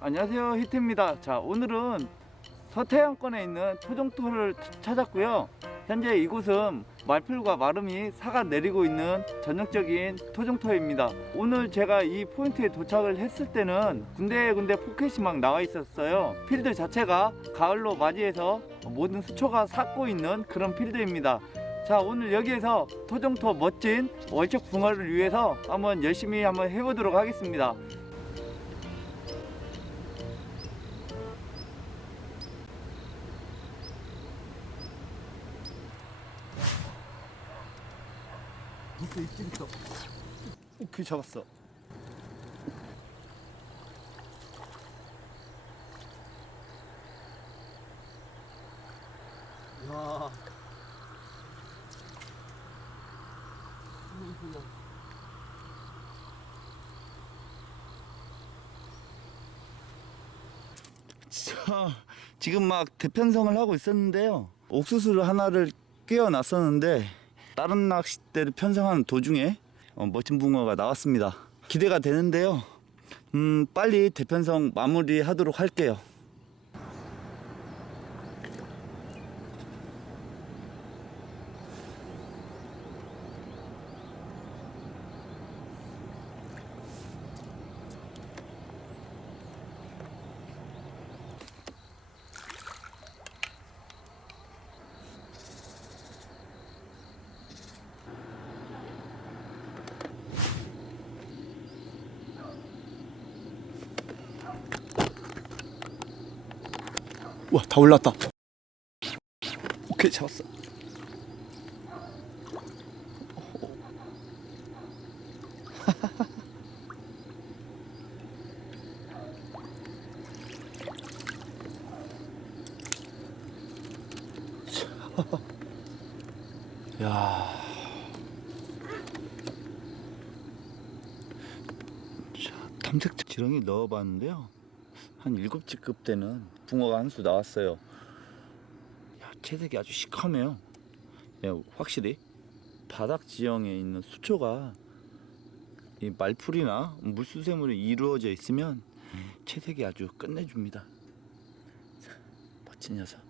안녕하세요 히트입니다. 자 오늘은 서태양권에 있는 표정토를 찾았고요. 현재 이곳은 말풀과 마름이 사가 내리고 있는 전형적인 토종토입니다. 오늘 제가 이 포인트에 도착을 했을 때는 군데군데 포켓이 막 나와 있었어요. 필드 자체가 가을로 맞이해서 모든 수초가 삭고 있는 그런 필드입니다. 자 오늘 여기에서 토종토 멋진 월척 붕어를 위해서 한번 열심히 한번 해보도록 하겠습니다 그 잡았어 야 자, 지금 막 대편성을 하고 있었는데요. 옥수수를 하나를 끼워놨었는데 다른 낚싯대를 편성하는 도중에 어, 멋진 붕어가 나왔습니다. 기대가 되는데요. 음, 빨리 대편성 마무리하도록 할게요. 와, 다 올랐다. 오케이, 잡았어. 야. 자, 탐색 지렁이 넣어봤는데요. 한 7찌급 되는 붕어가 한 수 나왔어요. 야, 채색이 아주 시커매요. 야, 확실히 바닥 지형에 있는 수초가 이 말풀이나 물수세물이 이루어져 있으면 채색이 아주 끝내줍니다. 자, 멋진 녀석.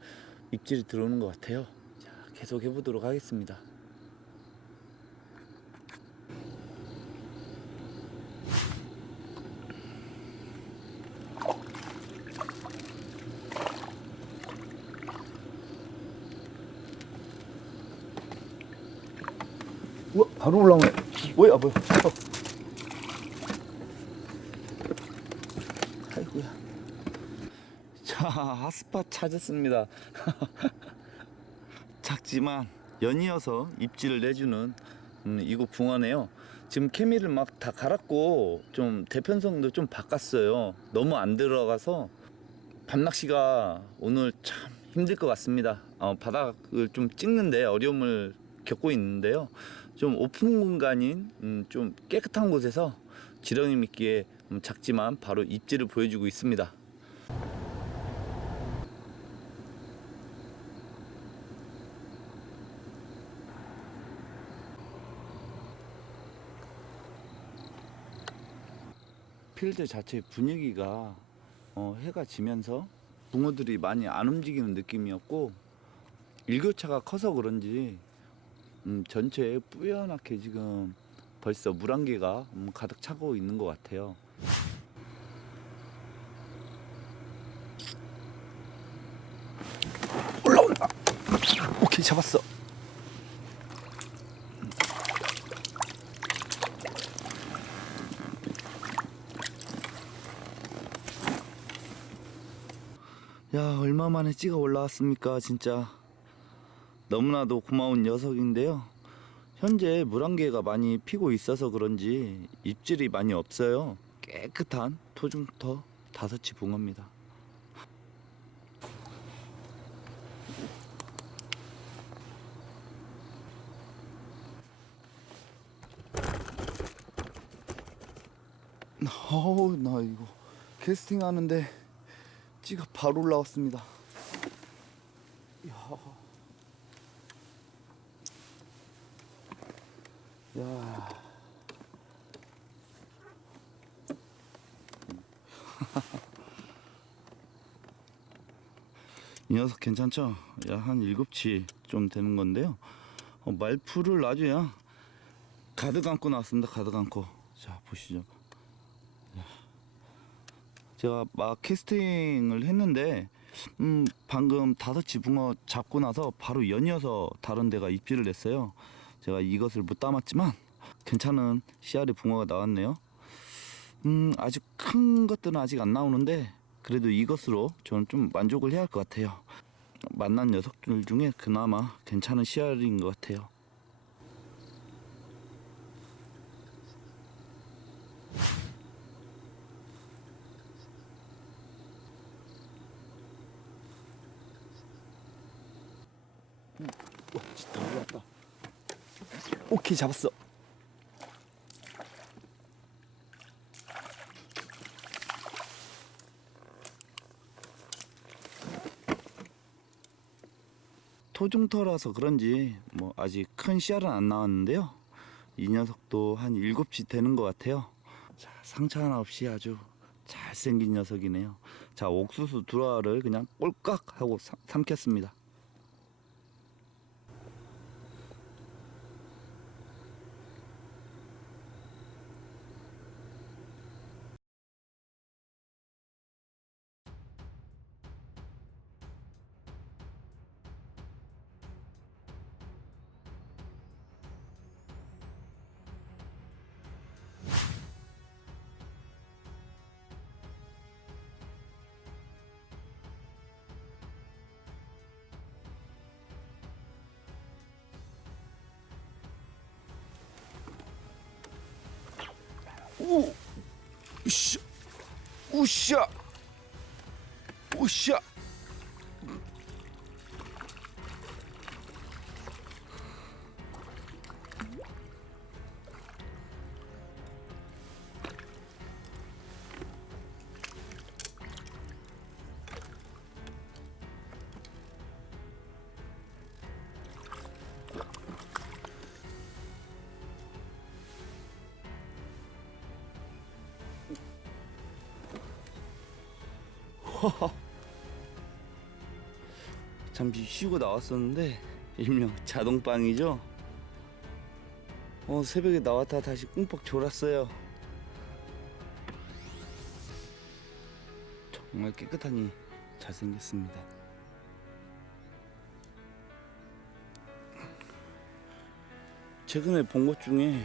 입질이 들어오는 것 같아요. 자, 계속 해보도록 하겠습니다. 바로 올라오네. 뭐야, 뭐야. 어. 아이고야. 자, 핫스팟 찾았습니다. 작지만 연이어서 입질을 내주는 음, 이곳 붕어네요. 지금 케미를 막 다 갈았고 좀 대편성도 좀 바꿨어요. 너무 안 들어가서 밤낚시가 오늘 참 힘들 것 같습니다. 어, 바닥을 좀 찍는데 어려움을 겪고 있는데요. 좀 오픈 공간인 음, 좀 깨끗한 곳에서 지렁이 미끼에 음, 작지만 바로 입질을 보여주고 있습니다. 필드 자체 분위기가 어, 해가 지면서 붕어들이 많이 안 움직이는 느낌이었고 일교차가 커서 그런지 음, 전체에 뿌연하게 지금 벌써 물안개가 음, 가득 차고 있는 것 같아요. 올라온다. 오케이 잡았어. 야 얼마 만에 찍어 올라왔습니까 진짜 너무나도 고마운 녀석인데요. 현재 물안개가 많이 피고 있어서 그런지 입질이 많이 없어요. 깨끗한 토중터 다섯치 붕어입니다. 어우 나 이거 캐스팅 하는데 찌가 바로 올라왔습니다. 야. 야. 이 녀석 괜찮죠? 야, 한 7치 좀 되는 건데요. 어, 말풀을 놔줘야 가득 안고 나왔습니다. 가득 안고. 자, 보시죠. 야. 제가 막 캐스팅을 했는데 음, 방금 다섯치 붕어 잡고 나서 바로 연이어서 다른 데가 입질을 냈어요. 제가 이것을 못 담았지만 괜찮은 씨알이 붕어가 나왔네요. 음, 아주 큰 것들은 아직 안 나오는데 그래도 이것으로 저는 좀 만족을 해야 할 것 같아요. 만난 녀석들 중에 그나마 괜찮은 씨알인 것 같아요. 오케이, 잡았어. 토종터라서 그런지 뭐 아직 큰 씨알은 안 나왔는데요. 이 녀석도 한 7치 되는 것 같아요. 자, 상처 하나 없이 아주 잘생긴 녀석이네요. 자, 옥수수 두라를 그냥 꼴깍 하고 삼- 삼켰습니다. 오! 으쌰! 우쌰! 우쌰! 잠시 쉬고 나왔었는데 일명 자동빵이죠. 어 새벽에 나왔다 다시 꿈뻑 졸았어요. 정말 깨끗하니 잘생겼습니다. 최근에 본 것 중에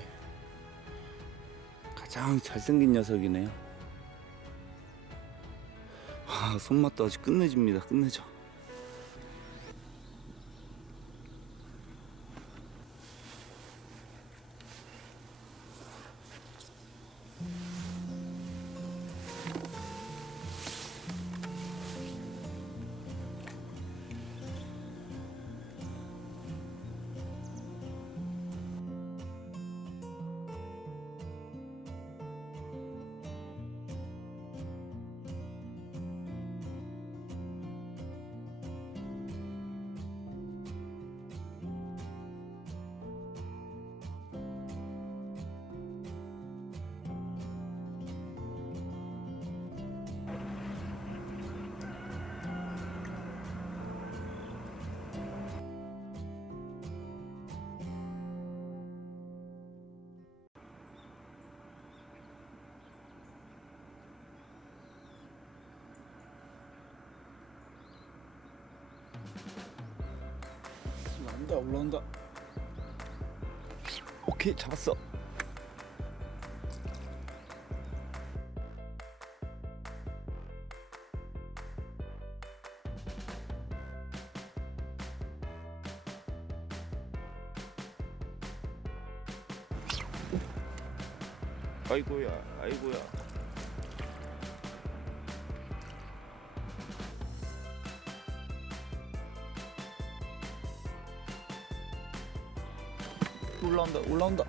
가장 잘생긴 녀석이네요. 아, 손맛도 아주 끝내줍니다. 끝내줘. 올라온다 올라온다. 오케이 잡았어. 아이고야 아이고야. 올라온다 올라온다.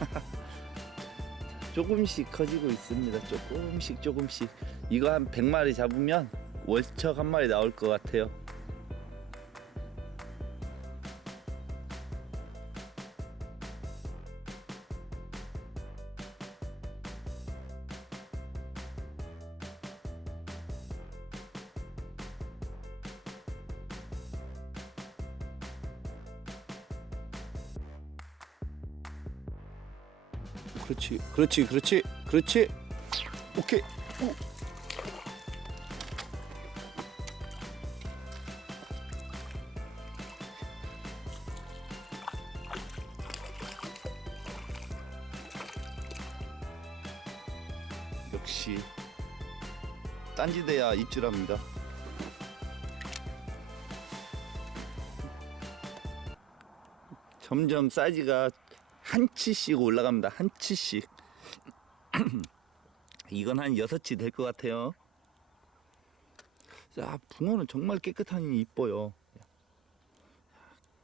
조금씩 커지고 있습니다. 조금씩 조금씩. 이거 한 100마리 잡으면 월척 한 마리 나올 것 같아요. 그렇지, 그렇지, 그렇지, 그렇지. 오케이. 오. 역시 딴지대야 입질합니다. 점점 사이즈가 한 치씩 올라갑니다. 한 치씩. 이건 한 여섯 치 될 것 같아요. 자, 붕어는 정말 깨끗하니 이뻐요.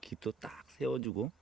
깃도 딱 세워주고.